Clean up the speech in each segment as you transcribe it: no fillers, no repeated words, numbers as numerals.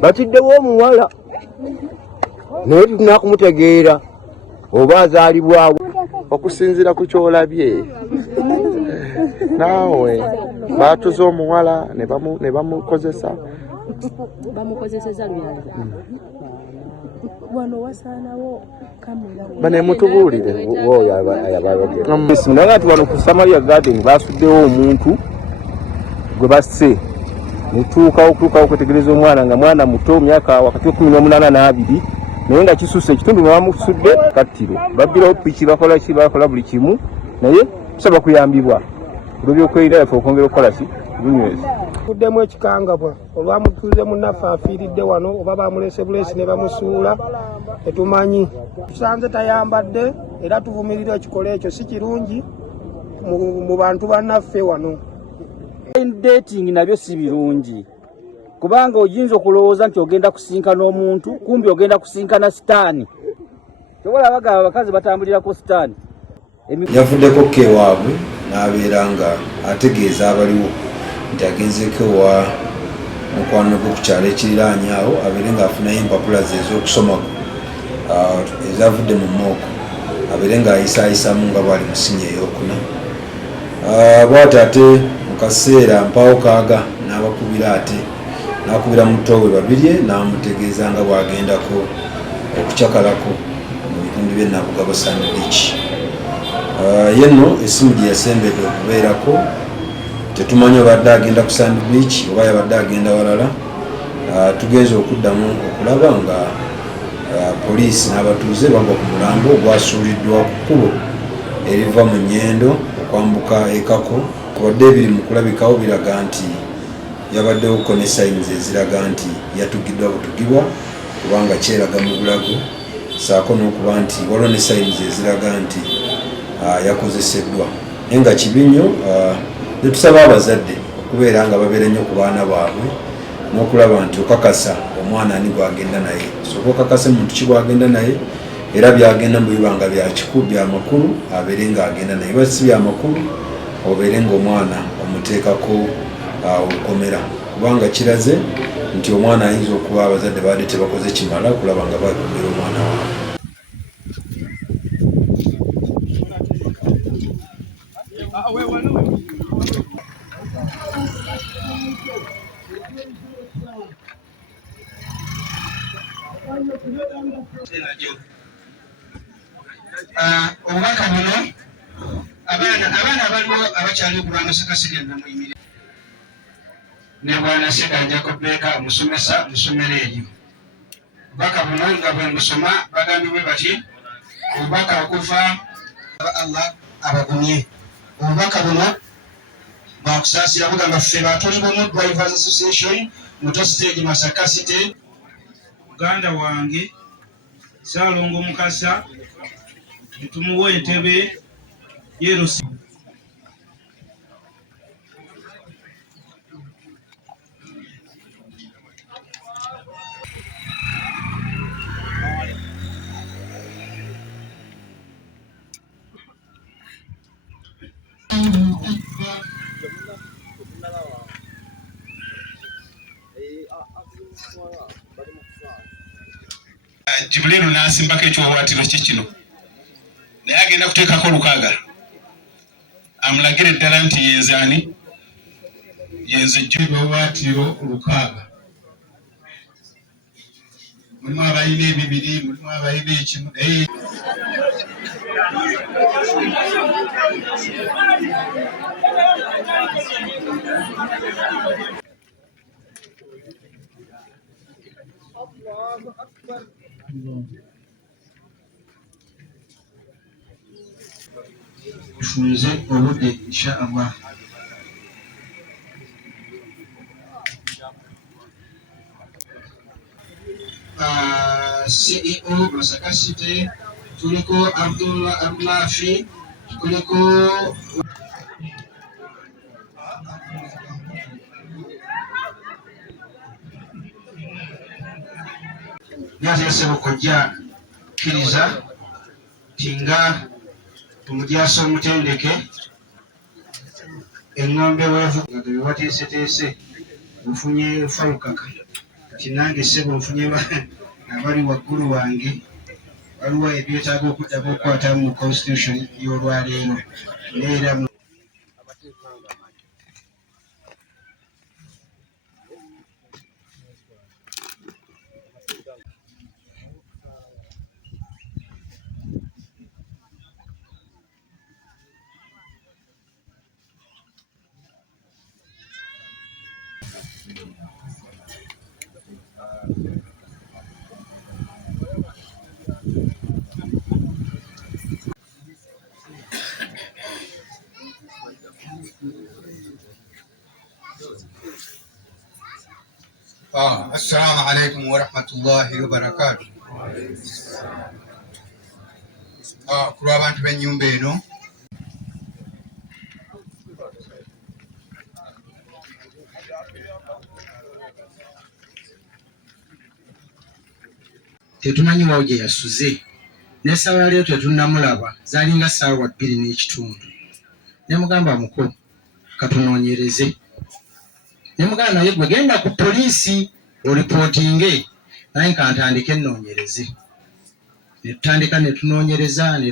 batiddewo omuwala naye tunakumutegeera oba azaalibwawo okusinziira ku kyolabye naawe baatuze omuwala ne bamukozesa wano wasaanawo kamera banemutubuulire oyo naye ati wano ku Samaria Garden basuddewo omuntu gwe basse netuukawo okwetegereza omwana nga mwana muto myaka wakati wa 18 n'abiri naye nga kisusse ekitundu nga bamusudde kattiro babbirawo piki bakola buli kimu naye tusaba kuyambibwa olw'ebyokwerinda yaffe okwongera okukola bunywezi kuddemu ekikangabwa olwamutuuze munnaffe afiiridde wano oba bamulese bulesi ne bamusuula tetumanyi tusanze tayambadde era tuvumirira ekikola ekyo si kirungi mu bantu bannaffe wano. Dating nabyo si birungi kubanga oyinza okulowooza nti ogenda kusinkana omuntu kumbi ogenda kusinkana sitaani. Tobola bagaba abakazi batambulirako sitaani. Yavuddeko kewaabwe n'abeera nga ategeeza abaliwo nti agenzeko wa mukwano gwe ku kyalo ekiriraanye awo abeere ng'afunayo empapula ze ez'okusomako ezavudde mu mooko abeere ng'ayisaayisamu nga bwali mu sinya ey'okuna. Bw'ati ate mu kaseera mpawo kaaga n'abakubira ate n'akubira muto we babirye n'amutegeeza nga bw'agendako okucakalako mu bitundu by'e Nabugabo Sand Beach. Yenno essimu gye yasembedde okubeerako tetumanyi obadde agenda ku Sand Beach oba yabadde agenda walala. Tugenze okuddamu okulaba nga poliisi n'abatuuze bagwa ku mulambo ogwasuuliddwa ku kkubo eriva mu Nnyendo okwambuka ekako. Kubadde ebiri mu kulabikawo biraga nti yabaddewoko ne sayinizi eziraga nti yatugiddwa butugibwa kubanga kyeraga mu bulago saako n'okuba nti waliwo ne sayinizi eziraga nti yakozeseddwa. Naye nga kibi nnyo netusaba abazadde okubeera nga babeera nnyo ku baana baabwe n'okulaba nti okakasa omwana ani gwagenda naye soka okakase muntu ki gwagenda naye era byagenda mu bibanga bya makulu abeere ng'agenda naye ba si bya makulu obeere ng'omwana omuteekako olukomera kubanga kiraze nti omwana ayinza okuba abazadde baadde tebakoze kimala kulaba nga bakuumira omwana waabwe. Obubaka buno abaana abaliwo abakyali okulwanga Sakasirya namuyimire ne bwana Seganyako Beka omusomesa musomero eryo. Obubaka buno nga bwe musoma bagambibwe bati obubaka okuva Allah abagumye. Obubaka buno bakusaasira bugamba ffe batulibwamu Drivers Association Muto Stage Masaka City. Muganda wange Saalongo Mukasa tumuwa entebe yerusi Jibuliru n'asimbako ekiwawaatiro kye kino naye agenda kuteekako lukaaga amulagire ddala nti yenze ani yenze ebiwawaatiro lukaaga. Mulimu abalina ebibiri mulimu abalina ekimu naye tufunze obudde insha Allah. CEO Masaka City tuliko Abdullah Abdulafi tuliko yazesebo kujja kiriza tinga tumujaso omutendeke engombe wevu nga tewateeseteese mufunye faukaka kinange ssebo nfunye abali waggulu wange waliwo ebyetaaga okuddako okukwatamu mu constitution y'olwaleero neera Assalamu alaikum warahmatullahi wabarakatuh. Kula abantu b'ennyumba eno tetumanyi wawo gye yasuze n'essaawa leero tetunnamulaba zaalinga ssaawa 2:30 ne mugamba muko katunoonyereze ne mugamba naye gwe genda ku poliisi oripootinge naye nkantandike ennoonyereze ne tutandika ne tunoonyereza ne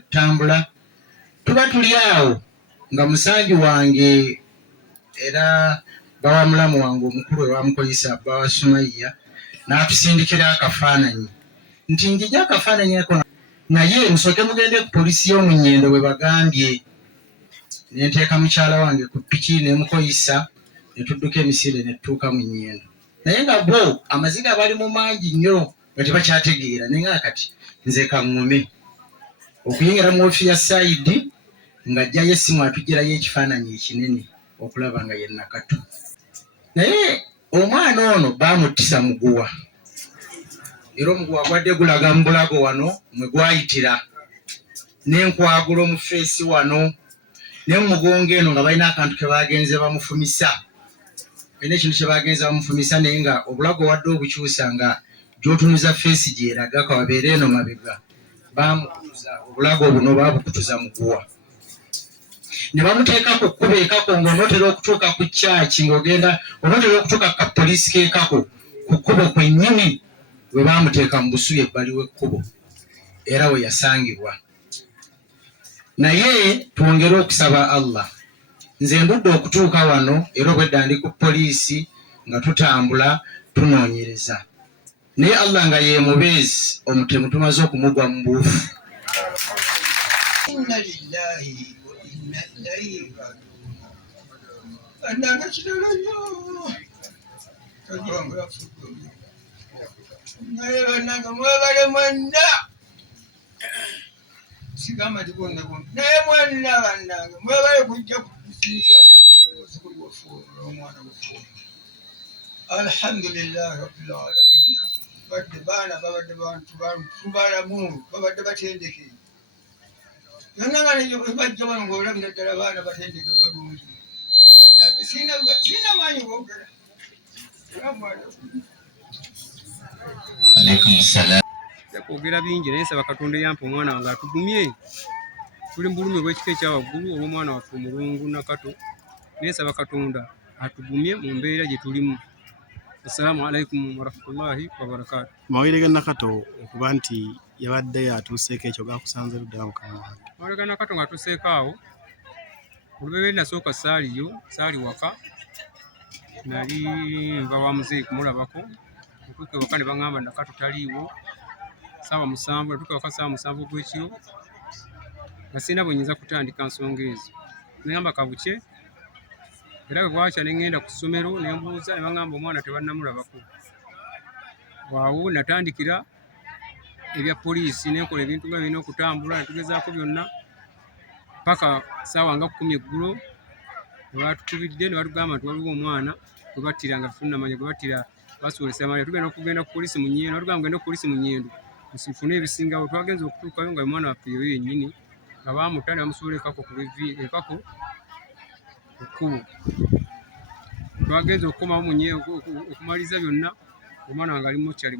tutambula tuba tuli awo nga musangi wange era bawa mulamu wange omukulu ewamukozesa bawa Sumaiya n'atusindikira akafaananyi nti njija akafaananyi ako naye musooke mugende ku poliisi y'omu Nnyendo bwe bagambye ne nteeka mukyala wange ku ppiki ne mukoyisa ne tudduka emisinde ne tutuuka mu Nnyendo naye nga bo amaziga bali mu mangi nnyo nga tebakyategeera naye nga kati nze kaŋŋume okuyingira mu ofiisi ya Saidi ng'ajjayo essimu atugirayo ekifaananyi ekinene okulaba nga ye Nakato naye omwana ono baamuttisa muguwa era omuguwa gwadde gulaga mu bulago wano mwe gwayitira n'enkwagula mu feesi wano ne mu mugongo eno nga balina akantu ke baagenze bamufumisa balina ekintu kye baagenze bamufumisa naye nga obulago wadde obukyusa nga gy'otunuza feesi gyeraga kawabeera eno mabega baamukutuza obulago buno baabukutuza muguwa ne bamuteeka ku kkubo ekako ng'onootera okutuuka ku kyaki ng'ogenda onootera okutuuka ku kapoliisi keekako ku kkubo kwennyini we baamuteeka mu busubi ebbali w'ekkubo era we yasangibwa naye twongere okusaba Allah nze ndudde okutuuka wano era obwedda ndi ku poliisi nga tutambula tunoonyereza naye Allah nga ye mubeezi omutemu tumaze okumugwa mu buufu inna lillahi wa inna ilaihi raji'un andanga kirala nnyo kajwanga fuko naye bannanga mwebale mwenna sigamba tikonda konda naye mwenna bannanga mwebale kujja kutusiisa ozukulu wafuula omwana wafuula alhamdulillahi rabbil alamin badde baana babadde bantu balamu babadde batendeke yonna nga nebajja bano ng'olabira ddala baana batendeke balungi sina maanyi googera alaikum salaam kwogera bingi naye nsaba Katonda eyampa omwana wange atugumye tuli mu bulumi obw'ekika ekyawaggulu olw'omwana waffe omulungu Nakato naye nsaba Katonda atugumye mu mbeera gye tulimu. Assalamu alaikum warahmatullahi wabarakatuh. Mawulire ga Nakato okuba nti yabadde atuuseeko ekyo gakusanze luddawa mukama wange? Mawulire ga Nakato ng'atuuseeko awo olubeerera nasooka saaliyo saali waka nali nva wa muzeeyi kumulabako ntuuka ewaka ne baŋŋamba Nakato taliiwo ssaawa 7 natuuka waka ssaawa 7 ogw'ekiro nga sirina bwe nnyinza kutandika nsonga ezo neŋŋamba kabuke era bwe bwakya ne ŋŋenda ku ssomero ne mbuuza ne baŋŋamba omwana tebannamulabako waawo natandikira ebya poliisi nenkola ebintu nga birina okutambula ne tugezaako byonna paka ssaawa nga 10 eggulo ne batukubidde ne batugamba nti waliwo omwana gwe battira nga tunnamanya gwe battira basuulesa manya tugenda okugenda ku poliisi mu Nnyendo batugamba mugende ku poliisi mu Nnyendo nsifune ebisingawo twagenza okutuukayo nga omwana waffe yo yennyini nga baamuta ne bamusuula ekako ekako ekkubo twagenza okukomawo okumaliza byonna omwana wange ali mukyali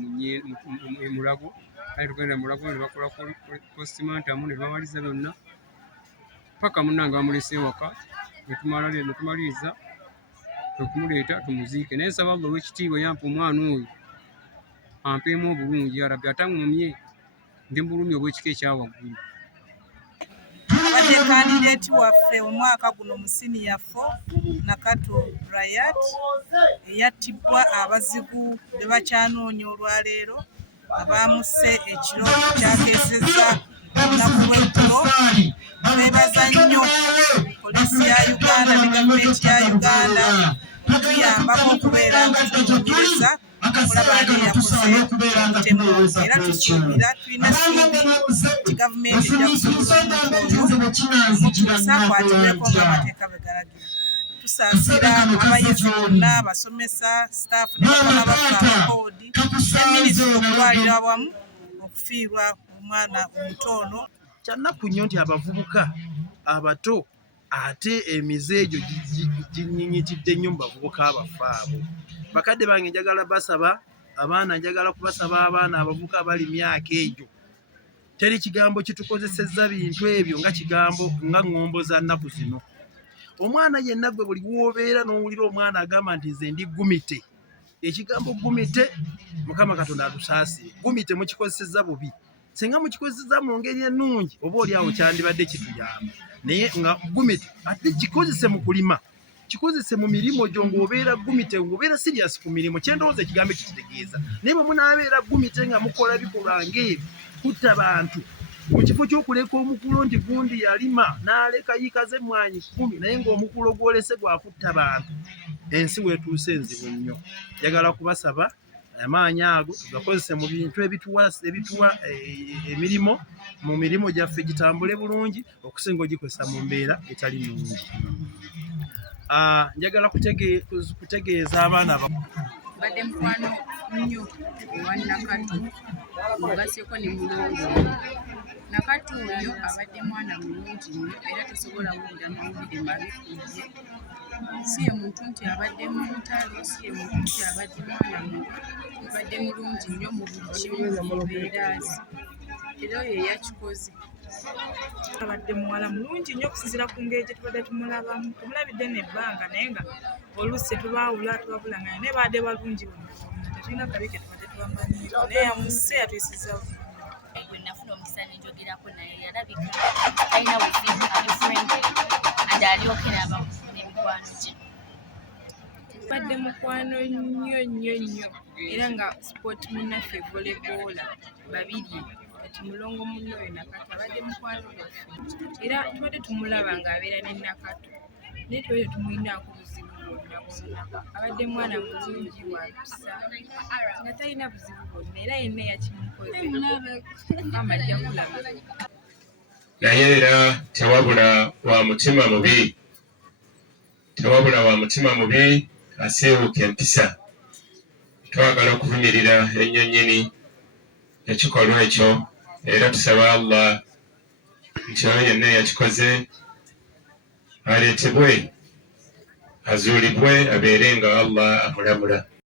mulago naye tugenda mulago ne bakola postmantamu ne bamaliza byonna paka munnange bamulese ewaka ne tumaliriza okumuleeta tumuziike. Naye nsaba Allah ow'ekitiibwa yampa omwana oyo ampeemu obulungi ya Rabbi, ataŋŋumye ndi mu bulumi obw'ekika ekyawaggulu. Abadde kandideeti waffe omwaka guno mu siniya 4 Nakato Riot eyattibwa abazigu be bakyanoonya olwaleero abaamusse ekiro kyakeesezza olunaku lw'eggulo. Twebaza nnyo poliisi ya Uganda ne gavumenti ya Uganda tuyambako okubeera nga tunoonyereza okulaba ani yakoze omutemu ono. Era tusuubira tulina ssuubi nti gavumenti ejja kusobola omuntu oyo omutuusa akwatibweko ng'amateeka bwe galagira. Tusaasira abayizi bonna, abasomesa, sitaafu ne bakama baffe abakoodi ne minisitule okulwalira awamu okufiirwa omwana omuto ono. Kyannaku nnyo nti abavubuka abato ate emize egyo ginyinyitidde nnyo mu bavubuka abaffe abo. Bakadde bange njagala basaba abaana, njagala kubasaba abaana abavubuka abali myaka egyo, teri kigambo kitukozesezza bintu ebyo nga kigambo nga ŋŋombo za nnaku zino. Omwana yenna gwe buli w'obeera n'owulira omwana agamba nti nze ndi gumite, ekigambo gumite Mukama Katonda atusaasire. Gumite mukikozesezza bubi. Singa mukikozesezza mu ngeri ennungi oba oli awo kyandibadde kituyamba, naye nga gumite ate kikozese mu kulima, kikozese mu mirimo gyo ng'obeera gumite, ng'obeera serious ku mirimo. Kyendowooza ekigambo kitegeeza. Naye bwe munaabeera gumite nga mukola bikolwa ng'ebyo, kutta bantu mu kifo ky'okuleka omukulo nti gundi yalima n'aleka yikaze emmwanyi 10 naye ng'omukulo gw'olese gwakutta bantu, ensi weetuuse nzibu nnyo. Njagala kubasaba amaanyi ago tugakozese mu bintu ebituwa emirimu, mu mirimu gyaffe gitambule bulungi okusinga ogikozesa mu mbeera etali nnungi. Njagala kutegeeza abaana badde mukwano nnyo ewa Nakato mugaseeko ne mulongo. Nakato oyo abadde mwana mulungi nnyo era tosobola wulira mawulire mabi kubye. Si ye muntu nti abadde mu ntalo, si ye muntu nti abadde mwana mubi, abadde mulungi nnyo mu buli kimu mbeeraazi. Era oyo yakikoze. Abadde muwala mulungi nnyo okusinziira ku ngeri gye tubadde tumulabamu. Tumulabidde n'ebbanga naye nga oluusi tetubaawula tubabulanganya naye baadde balungi bonna. Tetulina kabi ke tubadde tubamanyiko naye yamusse yatuyisizza gwe nafuna omukisa nenjogerako naye yalabika talina buzibu, ali friendly and alyoke n'emikwano gye. Badde mukwano nnyo nnyo nnyo era nga sport munnaffe volleyboola babiri kati mulongo munno oyo Nakato abadde mukwano gwaffe era tubadde tumulaba ng'abeera ne Nakato naye twebyo tumulinaako buzibu bwonna bwonna. Abadde mwana mulungi walusa nga talina buzibu bwonna era yenna yakimukoze Mukama ajja kulaba. Naye era tewabula wa mutima mubi, tewabula wa mutima mubi aseewuka empisa. Twagala okuvumirira ennyo nnyini ekikolwa ekyo era tusaba Allah nti oyo yenna yakikoze aleetebwe azuulibwe abeere nga Allah amulamula.